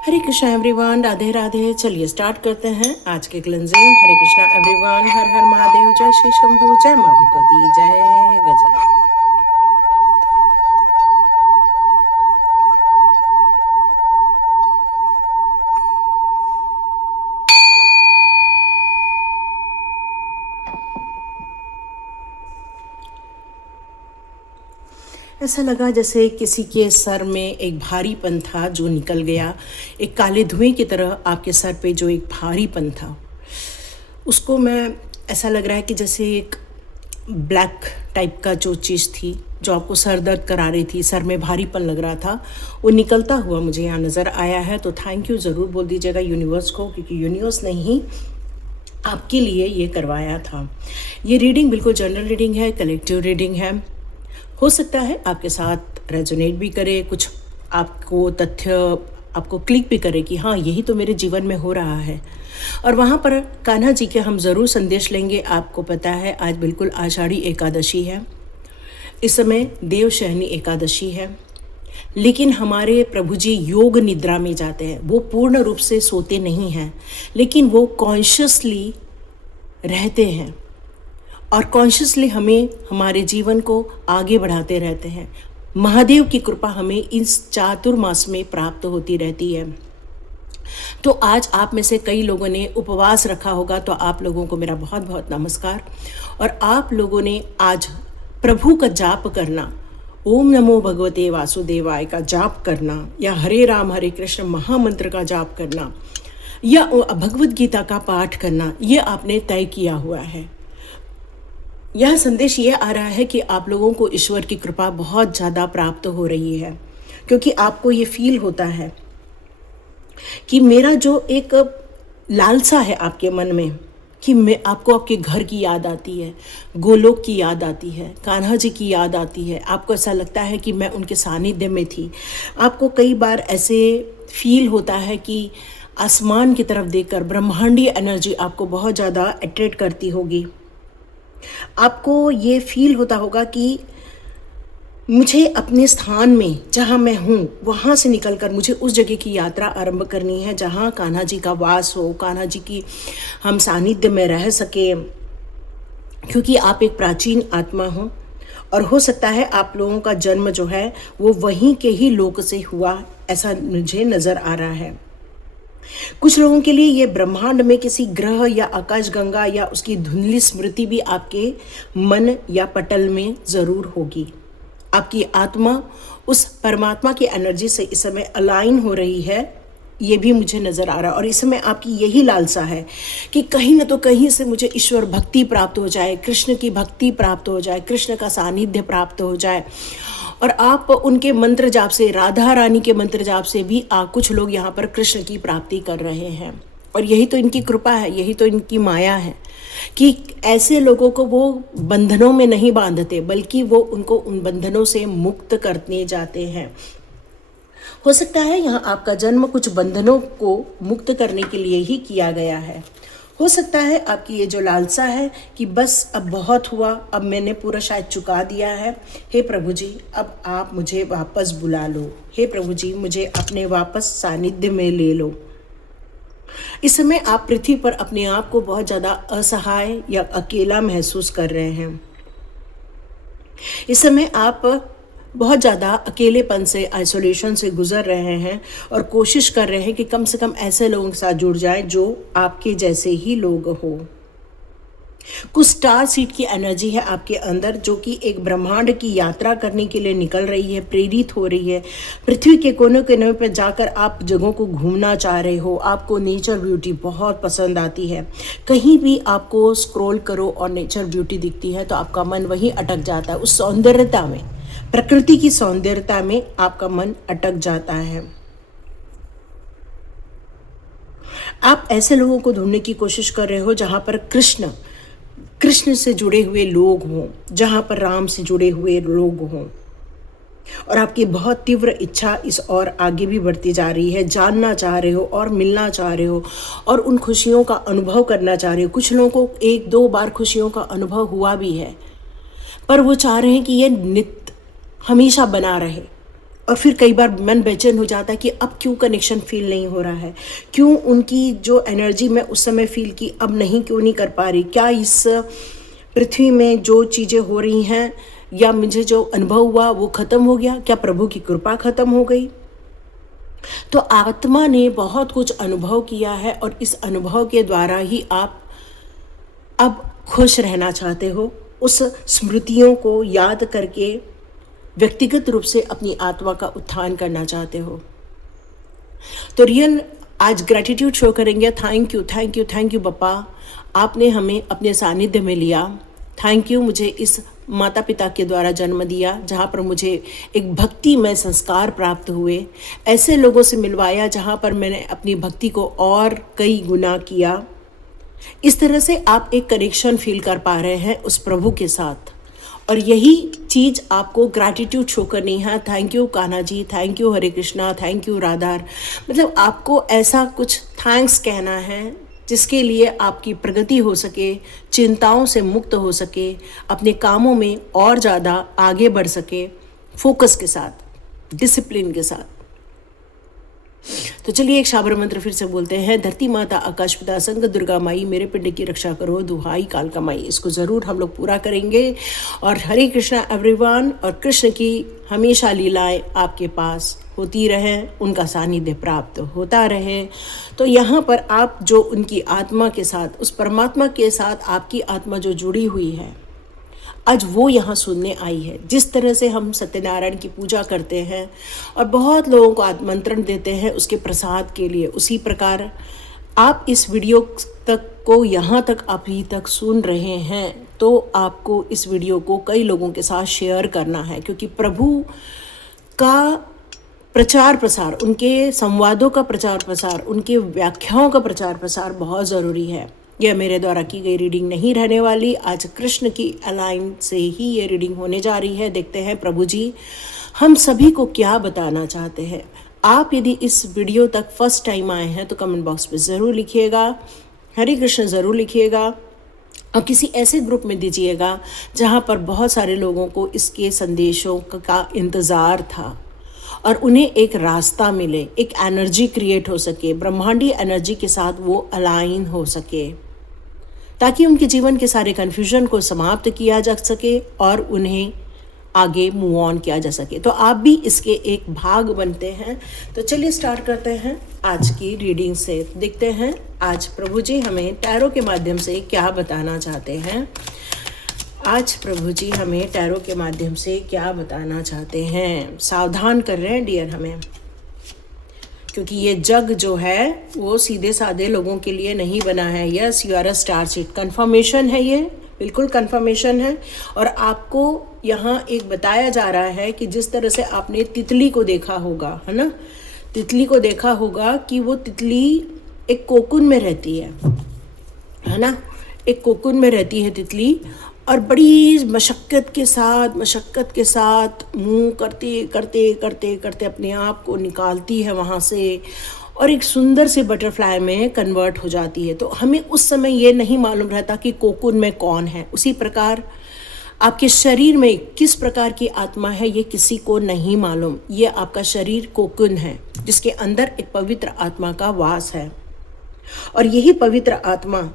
हरे Krishna everyone, Radhe Radhe. चलिए start करते हैं आज के क्लेंजिंग। हरे कृष्णा एवरीवन, हर हर महादेव, जय श्री शंभू, जय माँ भगवती, जय गजानन। ऐसा लगा जैसे किसी के सर में एक भारीपन था जो निकल गया, एक काले धुएं की तरह आपके सर पे जो एक भारीपन था, उसको मैं ऐसा लग रहा है कि जैसे एक ब्लैक टाइप का जो चीज़ थी जो आपको सर दर्द करा रही थी, सर में भारीपन लग रहा था, वो निकलता हुआ मुझे यहाँ नज़र आया है। तो थैंक यू ज़रूर बोल दीजिएगा यूनिवर्स को, क्योंकि यूनिवर्स ने ही आपके लिए ये करवाया था। ये रीडिंग बिल्कुल जनरल रीडिंग है, कलेक्टिव रीडिंग है। हो सकता है आपके साथ रेजोनेट भी करे, कुछ आपको तथ्य आपको क्लिक भी करे कि हाँ यही तो मेरे जीवन में हो रहा है। और वहाँ पर कान्हा जी के हम ज़रूर संदेश लेंगे। आपको पता है आज बिल्कुल आषाढ़ी एकादशी है, इस समय देवशयनी एकादशी है, लेकिन हमारे प्रभु जी योग निद्रा में जाते हैं। वो पूर्ण रूप से सोते नहीं हैं, लेकिन वो कॉन्शियसली रहते हैं और कॉन्शियसली हमें हमारे जीवन को आगे बढ़ाते रहते हैं। महादेव की कृपा हमें इस चातुर्मास में प्राप्त होती रहती है। तो आज आप में से कई लोगों ने उपवास रखा होगा, तो आप लोगों को मेरा बहुत बहुत नमस्कार। और आप लोगों ने आज प्रभु का जाप करना, ओम नमो भगवते वासुदेवाय का जाप करना, या हरे राम हरे कृष्ण महामंत्र का जाप करना, या भगवद गीता का पाठ करना, ये आपने तय किया हुआ है। यह संदेश ये आ रहा है कि आप लोगों को ईश्वर की कृपा बहुत ज़्यादा प्राप्त हो रही है, क्योंकि आपको ये फील होता है कि मेरा जो एक लालसा है आपके मन में कि मैं आपको आपके घर की याद आती है, गोलोक की याद आती है, कान्हा जी की याद आती है। आपको ऐसा लगता है कि मैं उनके सानिध्य में थी। आपको कई बार ऐसे फील होता है कि आसमान की तरफ देखकर ब्रह्मांडीय एनर्जी आपको बहुत ज़्यादा अट्रैक्ट करती होगी। आपको ये फील होता होगा कि मुझे अपने स्थान में जहाँ मैं हूँ वहाँ से निकलकर मुझे उस जगह की यात्रा आरंभ करनी है जहाँ कान्हा जी का वास हो, कान्हा जी की हम सानिध्य में रह सके, क्योंकि आप एक प्राचीन आत्मा हो। और हो सकता है आप लोगों का जन्म जो है वो वहीं के ही लोक से हुआ, ऐसा मुझे नज़र आ रहा है। कुछ लोगों के लिए ये ब्रह्मांड में किसी ग्रह या आकाशगंगा या उसकी धुंधली स्मृति भी आपके मन या पटल में ज़रूर होगी। आपकी आत्मा उस परमात्मा की एनर्जी से इस समय अलाइन हो रही है, ये भी मुझे नज़र आ रहा है। और इस समय आपकी यही लालसा है कि कहीं न तो कहीं से मुझे ईश्वर भक्ति प्राप्त हो जाए, कृष्ण की भक्ति प्राप्त हो जाए, कृष्ण का सानिध्य प्राप्त हो जाए। और आप उनके मंत्र जाप से, राधा रानी के मंत्र जाप से भी कुछ लोग यहाँ पर कृष्ण की प्राप्ति कर रहे हैं। और यही तो इनकी कृपा है, यही तो इनकी माया है कि ऐसे लोगों को वो बंधनों में नहीं बांधते, बल्कि वो उनको उन बंधनों से मुक्त करने जाते हैं। हो सकता है यहाँ आपका जन्म कुछ बंधनों को मुक्त करने के लिए ही किया गया है। हो सकता है आपकी ये जो लालसा है कि बस अब बहुत हुआ, अब मैंने पूरा शायद चुका दिया है, हे प्रभु जी अब आप मुझे वापस बुला लो, हे प्रभु जी मुझे अपने वापस सानिध्य में ले लो। इस समय आप पृथ्वी पर अपने आप को बहुत ज़्यादा असहाय या अकेला महसूस कर रहे हैं। इस समय आप बहुत ज़्यादा अकेलेपन से, आइसोलेशन से गुजर रहे हैं और कोशिश कर रहे हैं कि कम से कम ऐसे लोगों के साथ जुड़ जाएं जो आपके जैसे ही लोग हो। कुछ स्टार सीड की एनर्जी है आपके अंदर, जो कि एक ब्रह्मांड की यात्रा करने के लिए निकल रही है, प्रेरित हो रही है। पृथ्वी के कोने कोने पर जाकर आप जगहों को घूमना चाह रहे हो। आपको नेचर ब्यूटी बहुत पसंद आती है। कहीं भी आपको स्क्रॉल करो और नेचर ब्यूटी दिखती है तो आपका मन वहीं अटक जाता है, उस सौंदर्यता में, प्रकृति की सौंदर्यता में आपका मन अटक जाता है। आप ऐसे लोगों को ढूंढने की कोशिश कर रहे हो जहां पर कृष्ण से जुड़े हुए लोग हों, जहां पर राम से जुड़े हुए लोग हों। और आपकी बहुत तीव्र इच्छा इस और आगे भी बढ़ती जा रही है। जानना चाह रहे हो और मिलना चाह रहे हो और उन खुशियों का अनुभव करना चाह रहे हो। कुछ लोगों को 1-2 बार खुशियों का अनुभव हुआ भी है, पर वो चाह रहे हैं कि ये नित्य हमेशा बना रहे। और फिर कई बार मन बेचैन हो जाता है कि अब क्यों कनेक्शन फील नहीं हो रहा है, क्यों उनकी जो एनर्जी मैं उस समय फील की अब नहीं क्यों नहीं कर पा रही, क्या इस पृथ्वी में जो चीज़ें हो रही हैं या मुझे जो अनुभव हुआ वो ख़त्म हो गया, क्या प्रभु की कृपा ख़त्म हो गई। तो आत्मा ने बहुत कुछ अनुभव किया है और इस अनुभव के द्वारा ही आप अब खुश रहना चाहते हो, उस स्मृतियों को याद करके व्यक्तिगत रूप से अपनी आत्मा का उत्थान करना चाहते हो। तो रियल आज ग्रैटिट्यूड शो करेंगे। Thank you thank you thank you Bappa, आपने हमें अपने सानिध्य में लिया। थैंक यू, मुझे इस माता पिता के द्वारा जन्म दिया जहाँ पर मुझे एक भक्ति में संस्कार प्राप्त हुए, ऐसे लोगों से मिलवाया जहाँ पर मैंने अपनी भक्ति को और कई गुना किया। इस तरह से आप एक कनेक्शन फील कर पा रहे हैं उस प्रभु के साथ, और यही चीज़ आपको ग्रैटिट्यूड शो करनी है। Thank you Kanha ji, thank you Hare Krishna, thank you Radha. मतलब आपको ऐसा कुछ थैंक्स कहना है जिसके लिए आपकी प्रगति हो सके, चिंताओं से मुक्त हो सके, अपने कामों में और ज़्यादा आगे बढ़ सके, फोकस के साथ, डिसिप्लिन के साथ। तो चलिए एक शाबर मंत्र फिर से बोलते हैं। धरती माता आकाश पिता संग दुर्गा माई, मेरे पिंड की रक्षा करो दुहाई काल का माई। इसको ज़रूर हम लोग पूरा करेंगे। और हरे कृष्णा एवरीवन, और कृष्ण की हमेशा लीलाएं आपके पास होती रहें, उनका सानिध्य प्राप्त होता रहे। तो यहाँ पर आप जो उनकी आत्मा के साथ, उस परमात्मा के साथ आपकी आत्मा जो जुड़ी हुई है, आज वो यहाँ सुनने आई है। जिस तरह से हम सत्यनारायण की पूजा करते हैं और बहुत लोगों को आमंत्रण देते हैं उसके प्रसाद के लिए, उसी प्रकार आप इस वीडियो तक को यहाँ तक अभी तक सुन रहे हैं, तो आपको इस वीडियो को कई लोगों के साथ शेयर करना है, क्योंकि प्रभु का प्रचार प्रसार, उनके संवादों का प्रचार प्रसार, उनके व्याख्याओं का प्रचार प्रसार बहुत ज़रूरी है। यह मेरे द्वारा की गई रीडिंग नहीं रहने वाली, आज कृष्ण की अलाइन से ही ये रीडिंग होने जा रही है। देखते हैं प्रभु जी हम सभी को क्या बताना चाहते हैं। आप यदि इस वीडियो तक फर्स्ट टाइम आए हैं तो कमेंट बॉक्स में ज़रूर लिखिएगा, हरे कृष्ण ज़रूर लिखिएगा, और किसी ऐसे ग्रुप में दीजिएगा जहाँ पर बहुत सारे लोगों को इसके संदेशों का इंतज़ार था और उन्हें एक रास्ता मिले, एक एनर्जी क्रिएट हो सके, ब्रह्मांडी एनर्जी के साथ वो अलाइन हो सके, ताकि उनके जीवन के सारे कन्फ्यूजन को समाप्त किया जा सके और उन्हें आगे मूव ऑन किया जा सके। तो आप भी इसके एक भाग बनते हैं। तो चलिए स्टार्ट करते हैं आज की रीडिंग से। देखते हैं आज प्रभु जी हमें टैरो के माध्यम से क्या बताना चाहते हैं। आज प्रभु जी हमें टैरो के माध्यम से क्या बताना चाहते हैं। सावधान कर रहे हैं डियर हमें, क्योंकि ये जग जो है वो सीधे साधे लोगों के लिए नहीं बना है। Yes, you are a star seed, confirmation है, ये बिल्कुल कन्फर्मेशन है। और आपको यहाँ एक बताया जा रहा है कि जिस तरह से आपने तितली को देखा होगा, है ना, तितली को देखा होगा कि वो तितली एक कोकुन में रहती है ना, एक कोकुन में रहती है तितली, और बड़ी मशक्क़त के साथ मुँह करते करते करते करते अपने आप को निकालती है वहाँ से और एक सुंदर से बटरफ्लाई में कन्वर्ट हो जाती है। तो हमें उस समय ये नहीं मालूम रहता कि कोकुन में कौन है। उसी प्रकार आपके शरीर में किस प्रकार की आत्मा है ये किसी को नहीं मालूम। ये आपका शरीर कोकुन है जिसके अंदर एक पवित्र आत्मा का वास है, और यही पवित्र आत्मा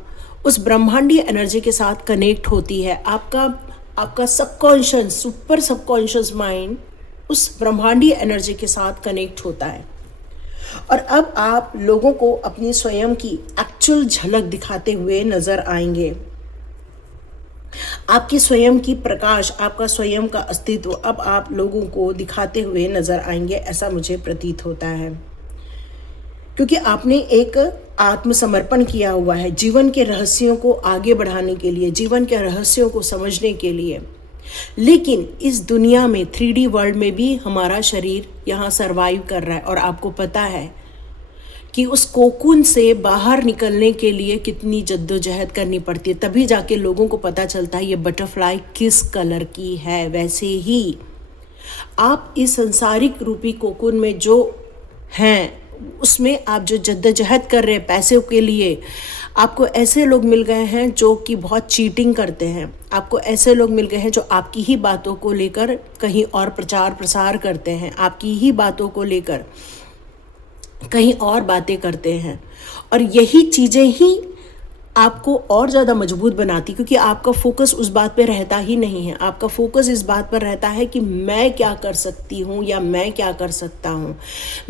उस ब्रह्मांडीय एनर्जी के साथ कनेक्ट होती है। आपका सबकॉन्शियस, सुपर सबकॉन्शियस माइंड उस ब्रह्मांडीय एनर्जी के साथ कनेक्ट होता है। और अब आप लोगों को अपनी स्वयं की एक्चुअल झलक दिखाते हुए नजर आएंगे। आपकी स्वयं की प्रकाश, आपका स्वयं का अस्तित्व अब आप लोगों को दिखाते हुए नजर आएंगे, ऐसा मुझे प्रतीत होता है। क्योंकि आपने एक आत्मसमर्पण किया हुआ है जीवन के रहस्यों को आगे बढ़ाने के लिए, जीवन के रहस्यों को समझने के लिए। लेकिन इस दुनिया में 3D वर्ल्ड में भी हमारा शरीर यहाँ सरवाइव कर रहा है, और आपको पता है कि उस कोकून से बाहर निकलने के लिए कितनी जद्दोजहद करनी पड़ती है। तभी जाके लोगों को पता चलता है ये बटरफ्लाई किस कलर की है। वैसे ही आप इस संसारिक रूपी कोकून में जो हैं उसमें आप जो जद्दोजहद कर रहे हैं पैसे के लिए, आपको ऐसे लोग मिल गए हैं जो कि बहुत चीटिंग करते हैं। आपको ऐसे लोग मिल गए हैं जो आपकी ही बातों को लेकर कहीं और प्रचार प्रसार करते हैं, आपकी ही बातों को लेकर कहीं और बातें करते हैं। और यही चीज़ें ही आपको और ज़्यादा मजबूत बनाती, क्योंकि आपका फोकस उस बात पे रहता ही नहीं है। आपका फोकस इस बात पर रहता है कि मैं क्या कर सकती हूँ या मैं क्या कर सकता हूँ,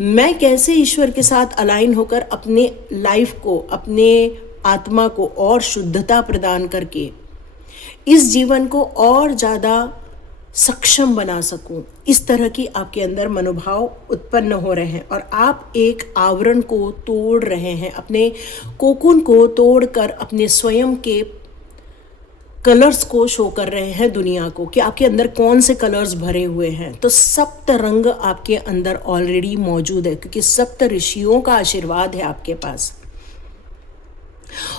मैं कैसे ईश्वर के साथ अलाइन होकर अपने लाइफ को, अपने आत्मा को और शुद्धता प्रदान करके इस जीवन को और ज़्यादा सक्षम बना सकूं। इस तरह की आपके अंदर मनोभाव उत्पन्न हो रहे हैं और आप एक आवरण को तोड़ रहे हैं, अपने कोकुन को तोड़कर अपने स्वयं के कलर्स को शो कर रहे हैं दुनिया को कि आपके अंदर कौन से कलर्स भरे हुए हैं। तो सप्त रंग आपके अंदर ऑलरेडी मौजूद है, क्योंकि सप्त ऋषियों का आशीर्वाद है आपके पास।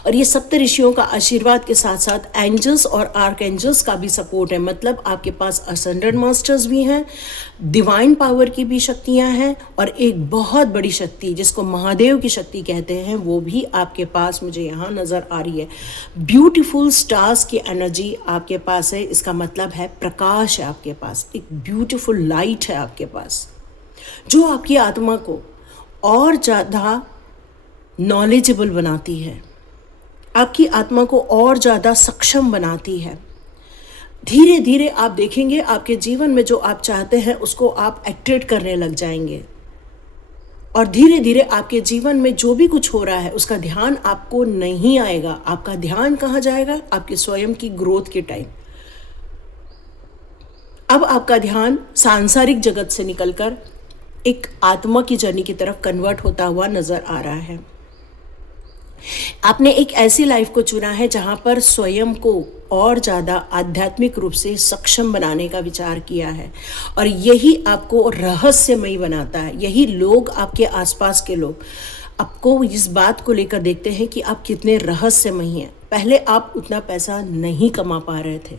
और ये सप्त ऋषियों का आशीर्वाद के साथ साथ एंजल्स और आर्क एंजल्स का भी सपोर्ट है। मतलब आपके पास असेंडेंट मास्टर्स भी हैं, डिवाइन पावर की भी शक्तियां हैं, और एक बहुत बड़ी शक्ति जिसको महादेव की शक्ति कहते हैं वो भी आपके पास मुझे यहाँ नज़र आ रही है। ब्यूटीफुल स्टार्स की एनर्जी आपके पास है। इसका मतलब है प्रकाश है आपके पास, एक ब्यूटीफुल लाइट है आपके पास, जो आपकी आत्मा को और ज़्यादा नॉलेजेबल बनाती है, आपकी आत्मा को और ज़्यादा सक्षम बनाती है। धीरे धीरे आप देखेंगे आपके जीवन में जो आप चाहते हैं उसको आप एक्टिवेट करने लग जाएंगे, और धीरे धीरे आपके जीवन में जो भी कुछ हो रहा है उसका ध्यान आपको नहीं आएगा। आपका ध्यान कहाँ जाएगा? आपके स्वयं की ग्रोथ के टाइम। अब आपका ध्यान सांसारिक जगत से निकलकर एक आत्मा की जर्नी की तरफ कन्वर्ट होता हुआ नजर आ रहा है। आपने एक ऐसी लाइफ को चुना है जहां पर स्वयं को और ज़्यादा आध्यात्मिक रूप से सक्षम बनाने का विचार किया है, और यही आपको रहस्यमयी बनाता है। यही लोग, आपके आसपास के लोग आपको इस बात को लेकर देखते हैं कि आप कितने रहस्यमयी हैं। पहले आप उतना पैसा नहीं कमा पा रहे थे,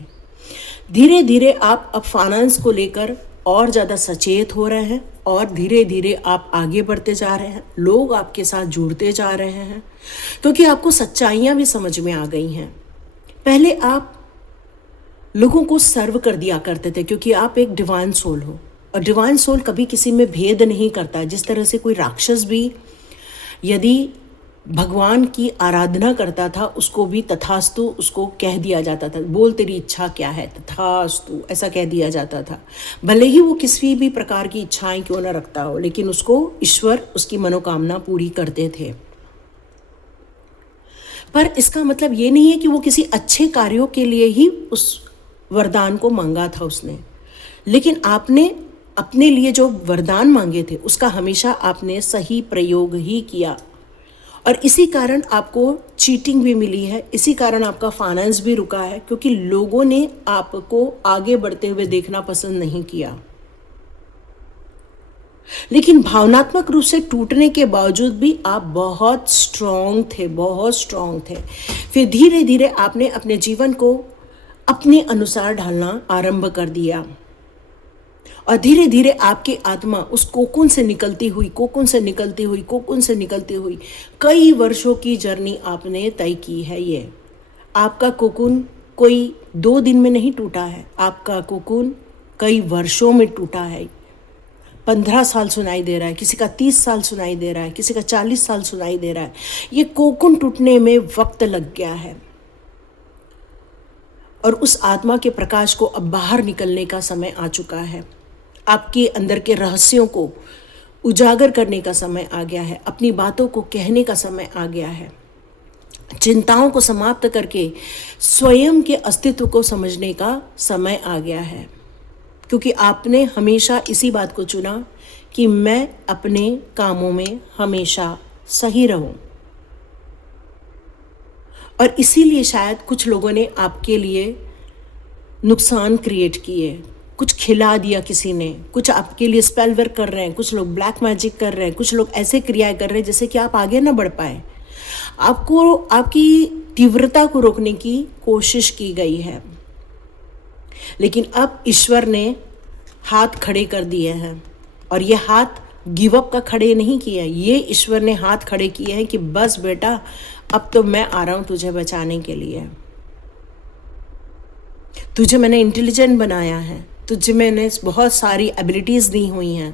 धीरे धीरे आप अब फाइनेंस को लेकर और ज़्यादा सचेत हो रहे हैं, और धीरे धीरे आप आगे बढ़ते जा रहे हैं। लोग आपके साथ जुड़ते जा रहे हैं क्योंकि आपको सच्चाइयाँ भी समझ में आ गई हैं। पहले आप लोगों को सर्व कर दिया करते थे क्योंकि आप एक डिवाइन सोल हो, और डिवाइन सोल कभी किसी में भेद नहीं करता। जिस तरह से कोई राक्षस भी यदि भगवान की आराधना करता था उसको भी तथास्तु उसको कह दिया जाता था, बोल तेरी इच्छा क्या है, तथास्तु ऐसा कह दिया जाता था। भले ही वो किसी भी प्रकार की इच्छाएं क्यों ना रखता हो, लेकिन उसको ईश्वर उसकी मनोकामना पूरी करते थे। पर इसका मतलब ये नहीं है कि वो किसी अच्छे कार्यों के लिए ही उस वरदान को मांगा था उसने, लेकिन आपने अपने लिए जो वरदान मांगे थे उसका हमेशा आपने सही प्रयोग ही किया, और इसी कारण आपको चीटिंग भी मिली है। इसी कारण आपका फाइनेंस भी रुका है, क्योंकि लोगों ने आपको आगे बढ़ते हुए देखना पसंद नहीं किया। लेकिन भावनात्मक रूप से टूटने के बावजूद भी आप बहुत स्ट्रांग थे, बहुत स्ट्रांग थे। फिर धीरे धीरे आपने अपने जीवन को अपने अनुसार ढालना आरंभ कर दिया, और धीरे धीरे आपकी आत्मा उस कोकुन से निकलती हुई कई वर्षों की जर्नी आपने तय की है। ये आपका कोकुन कोई 2 दिन में नहीं टूटा है, आपका कोकुन कई वर्षों में टूटा है। 15 साल सुनाई दे रहा है, किसी का 30 साल सुनाई दे रहा है, किसी का 40 साल सुनाई दे रहा है। ये कोकुन टूटने में वक्त लग गया है, और उस आत्मा के प्रकाश को अब बाहर निकलने का समय आ चुका है। आपके अंदर के रहस्यों को उजागर करने का समय आ गया है, अपनी बातों को कहने का समय आ गया है, चिंताओं को समाप्त करके स्वयं के अस्तित्व को समझने का समय आ गया है। क्योंकि आपने हमेशा इसी बात को चुना कि मैं अपने कामों में हमेशा सही रहूं, और इसीलिए शायद कुछ लोगों ने आपके लिए नुकसान क्रिएट किए, कुछ खिला दिया किसी ने, कुछ आपके लिए स्पेल वर्क कर रहे हैं, कुछ लोग ब्लैक मैजिक कर रहे हैं, कुछ लोग ऐसे क्रियाएं कर रहे हैं जिससे कि आप आगे ना बढ़ पाए। आपको आपकी तीव्रता को रोकने की कोशिश की गई है, लेकिन अब ईश्वर ने हाथ खड़े कर दिए हैं, और ये हाथ गिव अप का खड़े नहीं किए, ये ईश्वर ने हाथ खड़े किए हैं कि बस बेटा अब तो मैं आ रहा हूं तुझे बचाने के लिए। तुझे मैंने इंटेलिजेंट बनाया है, तुझे मैंने बहुत सारी एबिलिटीज़ दी हुई हैं,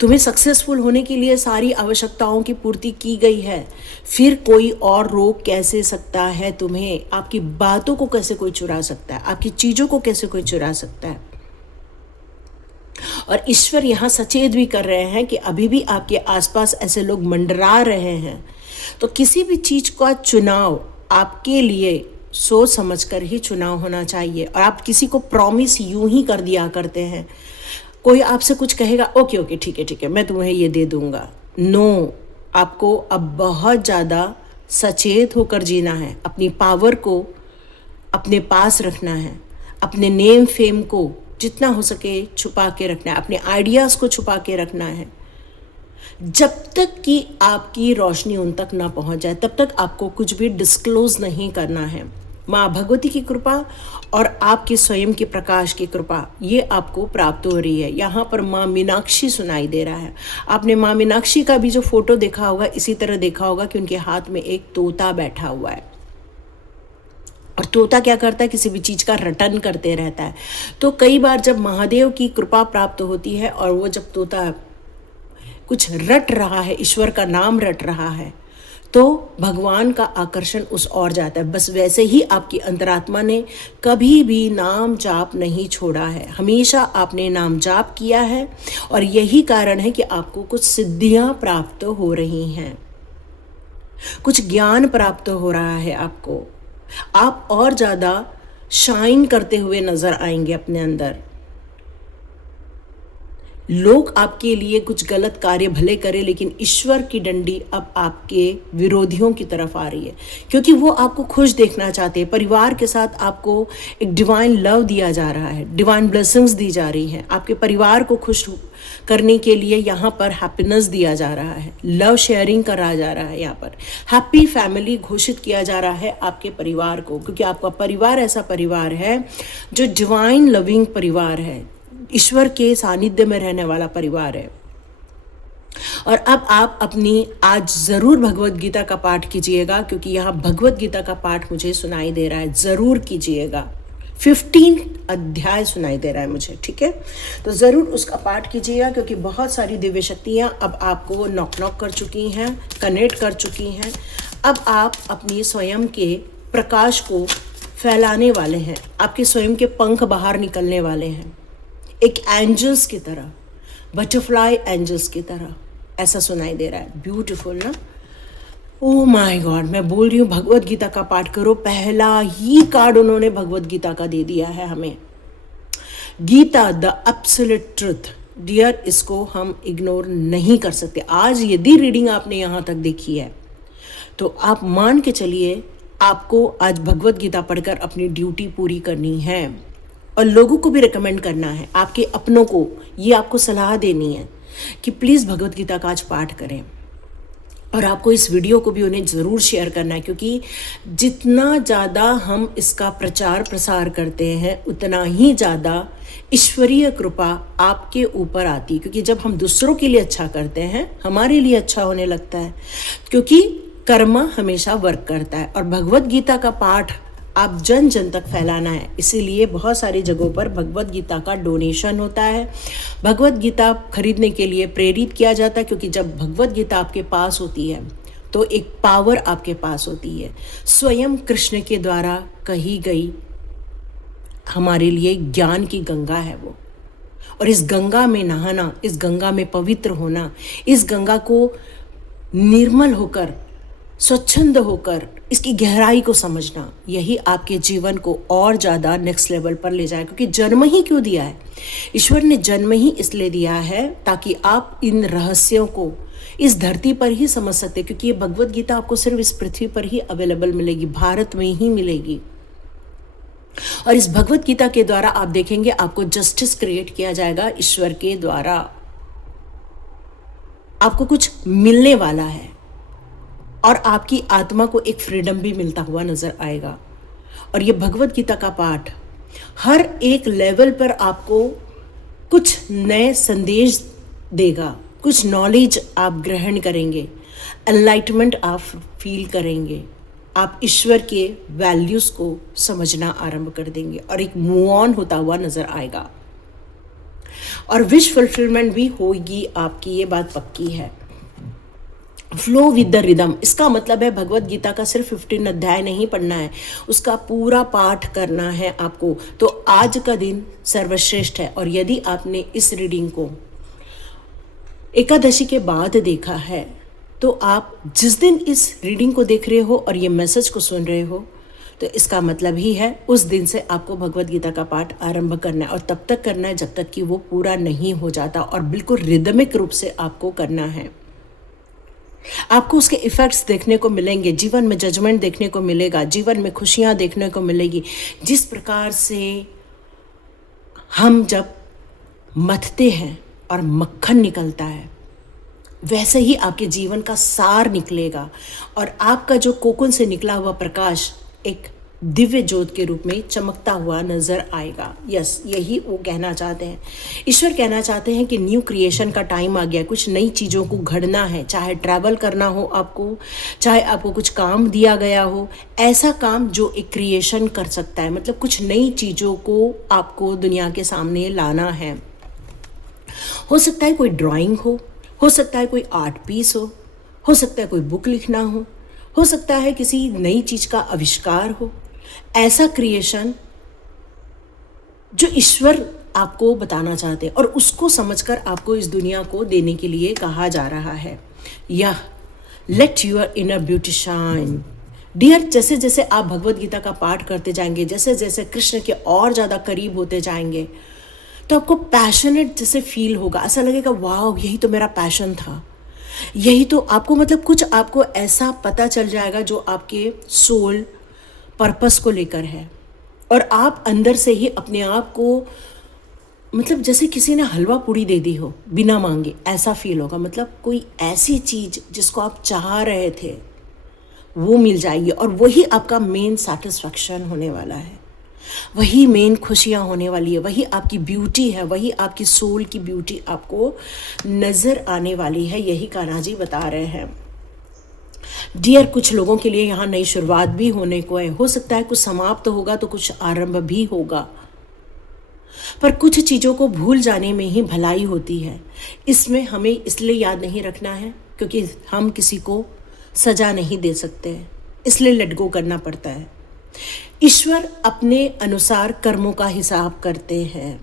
तुम्हें सक्सेसफुल होने के लिए सारी आवश्यकताओं की पूर्ति की गई है। फिर कोई और रोक कैसे सकता है तुम्हें? आपकी बातों को कैसे कोई चुरा सकता है? आपकी चीज़ों को कैसे कोई चुरा सकता है? और ईश्वर यहाँ सचेत भी कर रहे हैं कि अभी भी आपके आसपास ऐसे लोग मंडरा रहे हैं। तो किसी भी चीज़ का चुनाव आपके लिए सोच समझ कर ही चुनाव होना चाहिए। और आप किसी को प्रॉमिस यूं ही कर दिया करते हैं। कोई आपसे कुछ कहेगा, ओके ओके ठीक है मैं तुम्हें ये दे दूंगा। नो, आपको अब बहुत ज़्यादा सचेत होकर जीना है। अपनी पावर को अपने पास रखना है, अपने नेम फेम को जितना हो सके छुपा के रखना है, अपने आइडियाज़ को छुपा के रखना है। जब तक कि आपकी रोशनी उन तक ना पहुंच जाए तब तक आपको कुछ भी डिस्क्लोज नहीं करना है। माँ भगवती की कृपा और आपकी स्वयं के प्रकाश की कृपा ये आपको प्राप्त हो रही है। यहाँ पर माँ मीनाक्षी सुनाई दे रहा है। आपने माँ मीनाक्षी का भी जो फोटो देखा होगा इसी तरह देखा होगा कि उनके हाथ में एक तोता बैठा हुआ है। और तोता क्या करता है? किसी भी चीज़ का रटन करते रहता है। तो कई बार जब महादेव की कृपा प्राप्त होती है और वो जब तोता कुछ रट रहा है, ईश्वर का नाम रट रहा है, तो भगवान का आकर्षण उस ओर जाता है। बस वैसे ही आपकी अंतरात्मा ने कभी भी नाम जाप नहीं छोड़ा है, हमेशा आपने नाम जाप किया है। और यही कारण है कि आपको कुछ सिद्धियां प्राप्त हो रही हैं, कुछ ज्ञान प्राप्त हो रहा है आपको। आप और ज़्यादा शाइन करते हुए नज़र आएंगे अपने अंदर। लोग आपके लिए कुछ गलत कार्य भले करें, लेकिन ईश्वर की डंडी अब आपके विरोधियों की तरफ आ रही है, क्योंकि वो आपको खुश देखना चाहते हैं। परिवार के साथ आपको एक डिवाइन लव दिया जा रहा है, डिवाइन ब्लेसिंग्स दी जा रही हैं। आपके परिवार को खुश करने के लिए यहाँ पर हैप्पीनेस दिया जा रहा है, लव शेयरिंग करा जा रहा है। यहाँ पर हैप्पी फैमिली घोषित किया जा रहा है आपके परिवार को, क्योंकि आपका परिवार ऐसा परिवार है जो डिवाइन लविंग परिवार है, ईश्वर के सानिध्य में रहने वाला परिवार है। और अब आप अपनी आज ज़रूर भगवत गीता का पाठ कीजिएगा, क्योंकि यहाँ भगवत गीता का पाठ मुझे सुनाई दे रहा है। ज़रूर कीजिएगा, 15 अध्याय सुनाई दे रहा है मुझे, ठीक है? तो ज़रूर उसका पाठ कीजिएगा, क्योंकि बहुत सारी दिव्य शक्तियाँ अब आपको नॉक कर चुकी हैं, कनेक्ट कर चुकी हैं। अब आप अपनी स्वयं के प्रकाश को फैलाने वाले हैं, आपके स्वयं के पंख बाहर निकलने वाले हैं, एक एंजल्स की तरह, बटरफ्लाई एंजल्स की तरह, ऐसा सुनाई दे रहा है। ब्यूटीफुल ना? ओह माय गॉड, मैं बोल रही हूँ भगवत गीता का पाठ करो। पहला ही कार्ड उन्होंने भगवत गीता का दे दिया है हमें। Gita the absolute truth. Dear, इसको हम इग्नोर नहीं कर सकते। आज यदि रीडिंग आपने यहाँ तक देखी है तो आप मान के चलिए आपको आज भगवत गीता पढ़कर अपनी ड्यूटी पूरी करनी है और लोगों को भी रिकमेंड करना है, आपके अपनों को ये आपको सलाह देनी है कि प्लीज़ भगवत गीता का आज पाठ करें। और आपको इस वीडियो को भी उन्हें ज़रूर शेयर करना है, क्योंकि जितना ज़्यादा हम इसका प्रचार प्रसार करते हैं उतना ही ज़्यादा ईश्वरीय कृपा आपके ऊपर आती है। क्योंकि जब हम दूसरों के लिए अच्छा करते हैं हमारे लिए अच्छा होने लगता है, क्योंकि कर्म हमेशा वर्क करता है। और भगवत गीता का पाठ आप जन जन तक फैलाना है, इसीलिए बहुत सारी जगहों पर भगवत गीता का डोनेशन होता है। भगवत गीता खरीदने के लिए प्रेरित किया जाता है, क्योंकि जब भगवत गीता आपके पास होती है तो एक पावर आपके पास होती है, स्वयं कृष्ण के द्वारा कही गई हमारे लिए ज्ञान की गंगा है वो। और इस गंगा में नहाना, इस गंगा में पवित्र होना, इस गंगा को निर्मल होकर, स्वच्छंद होकर, इसकी गहराई को समझना, यही आपके जीवन को और ज़्यादा नेक्स्ट लेवल पर ले जाए। क्योंकि जन्म ही क्यों दिया है? ईश्वर ने जन्म ही इसलिए दिया है ताकि आप इन रहस्यों को इस धरती पर ही समझ सकते, क्योंकि ये भगवत गीता आपको सिर्फ इस पृथ्वी पर ही अवेलेबल मिलेगी, भारत में ही मिलेगी। और इस भगवत गीता के द्वारा आप देखेंगे आपको जस्टिस क्रिएट किया जाएगा ईश्वर के द्वारा, आपको कुछ मिलने वाला है और आपकी आत्मा को एक फ्रीडम भी मिलता हुआ नजर आएगा। और ये भगवत गीता का पाठ हर एक लेवल पर आपको कुछ नए संदेश देगा, कुछ नॉलेज आप ग्रहण करेंगे, एनलाइटमेंट आप फील करेंगे, आप ईश्वर के वैल्यूज़ को समझना आरंभ कर देंगे और एक मूव ऑन होता हुआ नज़र आएगा और विश फुलफिलमेंट भी होगी आपकी, ये बात पक्की है। फ्लो विद द रिदम, इसका मतलब है भगवत गीता का सिर्फ 15 अध्याय नहीं पढ़ना है, उसका पूरा पाठ करना है आपको। तो आज का दिन सर्वश्रेष्ठ है और यदि आपने इस रीडिंग को एकादशी के बाद देखा है तो आप जिस दिन इस रीडिंग को देख रहे हो और ये मैसेज को सुन रहे हो तो इसका मतलब ही है उस दिन से आपको भगवत गीता का पाठ आरंभ करना है और तब तक करना है जब तक कि वो पूरा नहीं हो जाता और बिल्कुल रिदमिक रूप से आपको करना है। आपको उसके इफ़ेक्ट्स देखने को मिलेंगे, जीवन में जजमेंट देखने को मिलेगा, जीवन में खुशियाँ देखने को मिलेगी। जिस प्रकार से हम जब मथते हैं और मक्खन निकलता है वैसे ही आपके जीवन का सार निकलेगा और आपका जो कोकुन से निकला हुआ प्रकाश एक दिव्य ज्योत के रूप में चमकता हुआ नजर आएगा। यस, यही वो कहना चाहते हैं। ईश्वर कहना चाहते हैं कि न्यू क्रिएशन का टाइम आ गया, कुछ नई चीज़ों को घड़ना है, चाहे ट्रैवल करना हो आपको, चाहे आपको कुछ काम दिया गया हो, ऐसा काम जो एक क्रिएशन कर सकता है, मतलब कुछ नई चीज़ों को आपको दुनिया के सामने लाना है। हो सकता है कोई ड्राइंग हो सकता है कोई आर्ट पीस हो सकता है कोई बुक लिखना हो सकता है किसी नई चीज़ का आविष्कार हो, ऐसा क्रिएशन जो ईश्वर आपको बताना चाहते हैं और उसको समझकर आपको इस दुनिया को देने के लिए कहा जा रहा है। यह let your inner beauty shine. Dear, जैसे जैसे आप भगवत गीता का पाठ करते जाएंगे, जैसे जैसे कृष्ण के और ज़्यादा करीब होते जाएंगे तो आपको पैशनेट जैसे फील होगा, ऐसा लगेगा वाह यही तो मेरा पैशन था, यही तो आपको, मतलब कुछ आपको ऐसा पता चल जाएगा जो आपके सोल पर्पस को लेकर है और आप अंदर से ही अपने आप को, मतलब जैसे किसी ने हलवा पूड़ी दे दी हो बिना मांगे, ऐसा फील होगा। मतलब कोई ऐसी चीज़ जिसको आप चाह रहे थे वो मिल जाएगी और वही आपका मेन सेटिस्फैक्शन होने वाला है, वही मेन खुशियाँ होने वाली है, वही आपकी ब्यूटी है, वही आपकी सोल की ब्यूटी आपको नज़र आने वाली है। यही कान्हा जी बता रहे हैं। डियर, कुछ लोगों के लिए यहाँ नई शुरुआत भी होने को है। हो सकता है कुछ समाप्त होगा तो कुछ आरंभ भी होगा, पर कुछ चीज़ों को भूल जाने में ही भलाई होती है। इसमें हमें इसलिए याद नहीं रखना है क्योंकि हम किसी को सजा नहीं दे सकते, इसलिए लेट गो करना पड़ता है। ईश्वर अपने अनुसार कर्मों का हिसाब करते हैं।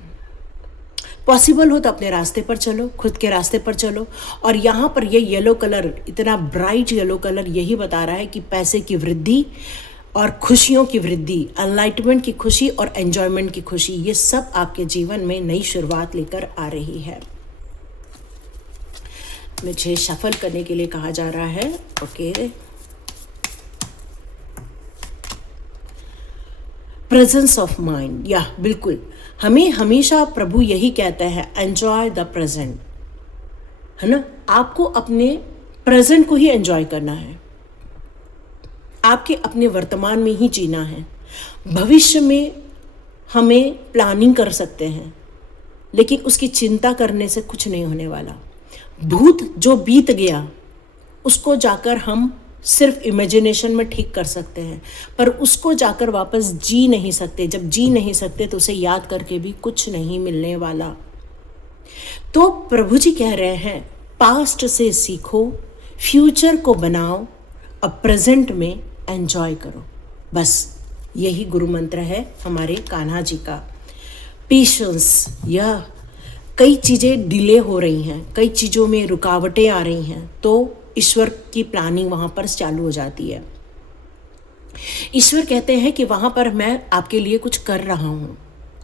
पॉसिबल हो तो अपने रास्ते पर चलो, खुद के रास्ते पर चलो। और यहाँ पर ये येलो कलर, इतना ब्राइट येलो कलर, यही बता रहा है कि पैसे की वृद्धि और खुशियों की वृद्धि, एनलाइटमेंट की खुशी और एन्जॉयमेंट की खुशी, ये सब आपके जीवन में नई शुरुआत लेकर आ रही है। मुझे शफल करने के लिए कहा जा रहा है। ओके, प्रेजेंस ऑफ माइंड, या बिल्कुल हमें हमेशा प्रभु यही कहते हैं, एंजॉय द प्रेजेंट, है ना। आपको अपने प्रेजेंट को ही एंजॉय करना है, आपके अपने वर्तमान में ही जीना है। भविष्य में हमें प्लानिंग कर सकते हैं लेकिन उसकी चिंता करने से कुछ नहीं होने वाला। भूत जो बीत गया उसको जाकर हम सिर्फ इमेजिनेशन में ठीक कर सकते हैं, पर उसको जाकर वापस जी नहीं सकते। जब जी नहीं सकते तो उसे याद करके भी कुछ नहीं मिलने वाला। तो प्रभु जी कह रहे हैं, पास्ट से सीखो, फ्यूचर को बनाओ, अब प्रेजेंट में एंजॉय करो। बस यही गुरु मंत्र है हमारे कान्हा जी का। पेशेंस, यह कई चीज़ें डिले हो रही हैं, कई चीज़ों में रुकावटें आ रही हैं, तो ईश्वर की प्लानिंग वहाँ पर चालू हो जाती है। ईश्वर कहते हैं कि वहाँ पर मैं आपके लिए कुछ कर रहा हूँ,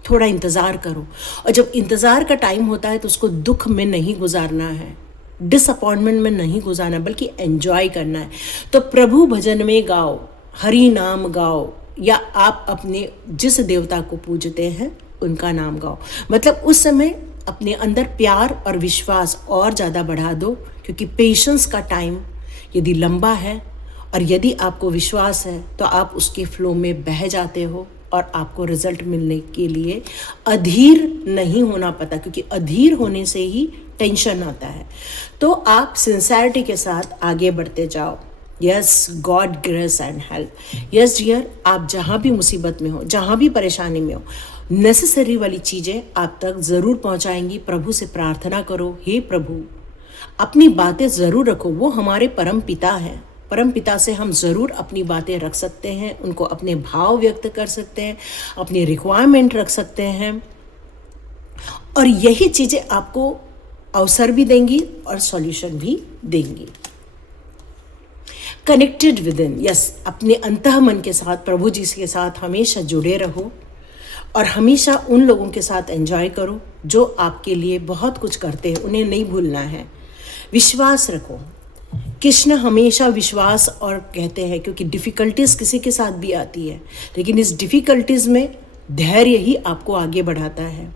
थोड़ा इंतज़ार करो। और जब इंतज़ार का टाइम होता है तो उसको दुख में नहीं गुजारना है, डिसअपॉइंटमेंट में नहीं गुजारना, बल्कि एंजॉय करना है। तो प्रभु भजन में गाओ, हरि नाम गाओ, या आप अपने जिस देवता को पूजते हैं उनका नाम गाओ। मतलब उस समय अपने अंदर प्यार और विश्वास और ज़्यादा बढ़ा दो, क्योंकि पेशेंस का टाइम यदि लंबा है और यदि आपको विश्वास है तो आप उसके फ्लो में बह जाते हो और आपको रिजल्ट मिलने के लिए अधीर नहीं होना पड़ता, क्योंकि अधीर होने से ही टेंशन आता है। तो आप सिंसेरिटी के साथ आगे बढ़ते जाओ। Yes, God grace and help. Yes dear, आप जहाँ भी मुसीबत में हो, जहाँ भी परेशानी में हो, नेसेसरी वाली चीज़ें आप तक ज़रूर पहुँचाएंगी। प्रभु से प्रार्थना करो, हे प्रभु अपनी बातें ज़रूर रखो। वो हमारे परम पिता हैं। परम पिता से हम ज़रूर अपनी बातें रख सकते हैं, उनको अपने भाव व्यक्त कर सकते हैं, अपनी रिक्वायरमेंट रख सकते हैं, और यही चीज़ें आपको अवसर भी देंगी और सॉल्यूशन भी देंगी। कनेक्टेड विद इन, यस, अपने अंतः मन के साथ, प्रभु जी के साथ हमेशा जुड़े रहो और हमेशा उन लोगों के साथ एंजॉय करो जो आपके लिए बहुत कुछ करते हैं, उन्हें नहीं भूलना है। विश्वास रखो। कृष्ण हमेशा विश्वास और कहते हैं, क्योंकि डिफ़िकल्टीज़ किसी के साथ भी आती है, लेकिन इस डिफ़िकल्टीज़ में धैर्य ही आपको आगे बढ़ाता है।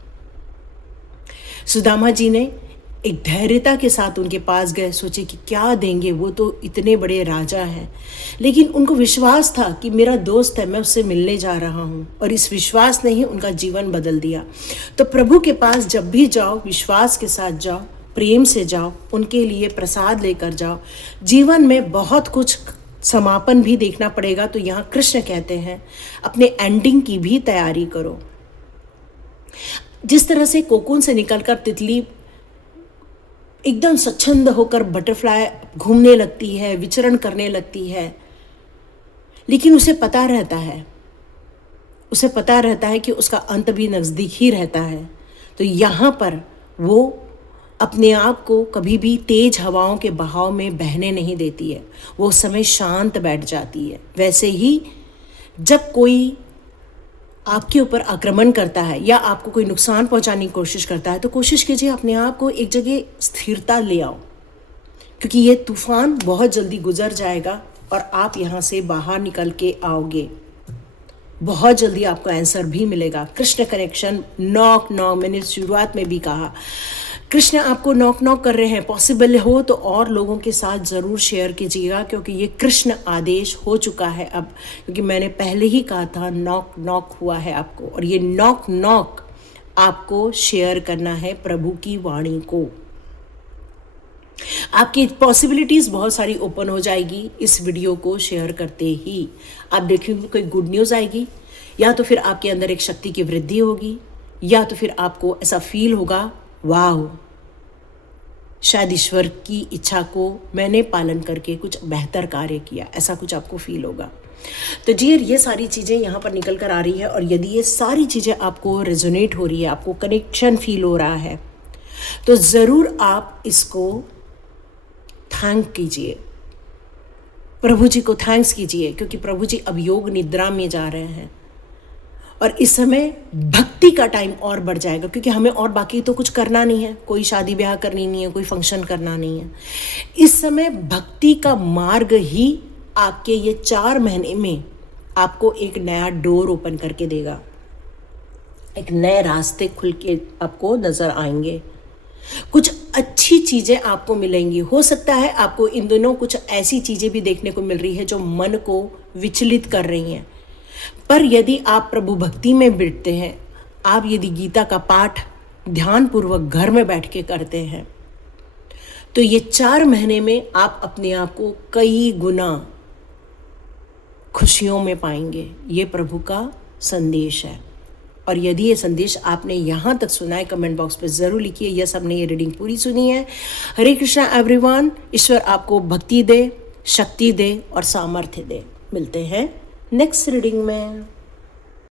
सुदामा जी ने एक धैर्यता के साथ उनके पास गए, सोचे कि क्या देंगे, वो तो इतने बड़े राजा हैं, लेकिन उनको विश्वास था कि मेरा दोस्त है, मैं उससे मिलने जा रहा हूँ, और इस विश्वास ने ही उनका जीवन बदल दिया। तो प्रभु के पास जब भी जाओ, विश्वास के साथ जाओ, प्रेम से जाओ, उनके लिए प्रसाद लेकर जाओ। जीवन में बहुत कुछ समापन भी देखना पड़ेगा, तो यहाँ कृष्ण कहते हैं अपने एंडिंग की भी तैयारी करो। जिस तरह से कोकून से निकलकर तितली एकदम स्वच्छंद होकर बटरफ्लाई घूमने लगती है, विचरण करने लगती है, लेकिन उसे पता रहता है कि उसका अंत भी नज़दीक ही रहता है। तो यहाँ पर वो अपने आप को कभी भी तेज हवाओं के बहाव में बहने नहीं देती है, वो उस समय शांत बैठ जाती है। वैसे ही जब कोई आपके ऊपर आक्रमण करता है या आपको कोई नुकसान पहुंचाने की कोशिश करता है, तो कोशिश कीजिए अपने आप को एक जगह स्थिरता ले आओ, क्योंकि ये तूफान बहुत जल्दी गुजर जाएगा और आप यहाँ से बाहर निकल के आओगे। बहुत जल्दी आपको आंसर भी मिलेगा। कृष्ण कनेक्शन, नॉक नॉक, मैंने शुरुआत में भी कहा, कृष्ण आपको नॉक नॉक कर रहे हैं। पॉसिबल हो तो और लोगों के साथ ज़रूर शेयर कीजिएगा, क्योंकि ये कृष्ण आदेश हो चुका है अब, क्योंकि मैंने पहले ही कहा था नॉक नॉक हुआ है आपको, और ये नॉक नॉक आपको शेयर करना है प्रभु की वाणी को। आपकी पॉसिबिलिटीज़ बहुत सारी ओपन हो जाएगी इस वीडियो को शेयर करते ही। आप देखेंगे कोई गुड न्यूज़ आएगी, या तो फिर आपके अंदर एक शक्ति की वृद्धि होगी, या तो फिर आपको ऐसा फील होगा, वाह, शायद ईश्वर की इच्छा को मैंने पालन करके कुछ बेहतर कार्य किया, ऐसा कुछ आपको फील होगा। तो जी, ये सारी चीज़ें यहाँ पर निकल कर आ रही है, और यदि ये सारी चीज़ें आपको रेजोनेट हो रही है, आपको कनेक्शन फील हो रहा है, तो ज़रूर आप इसको थैंक कीजिए, प्रभु जी को थैंक्स कीजिए, क्योंकि प्रभु जी अब योग निद्रा में जा रहे हैं, और इस समय भक्ति का टाइम और बढ़ जाएगा, क्योंकि हमें और बाकी तो कुछ करना नहीं है, कोई शादी ब्याह करनी नहीं है, कोई फंक्शन करना नहीं है। इस समय भक्ति का मार्ग ही आपके ये 4 महीने में आपको एक नया डोर ओपन करके देगा, एक नए रास्ते खुल के आपको नज़र आएंगे, कुछ अच्छी चीज़ें आपको मिलेंगी। हो सकता है आपको इन दिनों कुछ ऐसी चीज़ें भी देखने को मिल रही है जो मन को विचलित कर रही हैं, पर यदि आप प्रभु भक्ति में बैठते हैं, आप यदि गीता का पाठ ध्यानपूर्वक घर में बैठ के करते हैं, तो ये 4 महीने में आप अपने आप को कई गुना खुशियों में पाएंगे। ये प्रभु का संदेश है, और यदि ये संदेश आपने यहाँ तक सुना है, कमेंट बॉक्स पे ज़रूर लिखिए यस, हमने ये रीडिंग पूरी सुनी है। हरे कृष्णा एवरीवन, ईश्वर आपको भक्ति दे, शक्ति दे और सामर्थ्य दे। मिलते हैं नेक्स्ट रीडिंग में।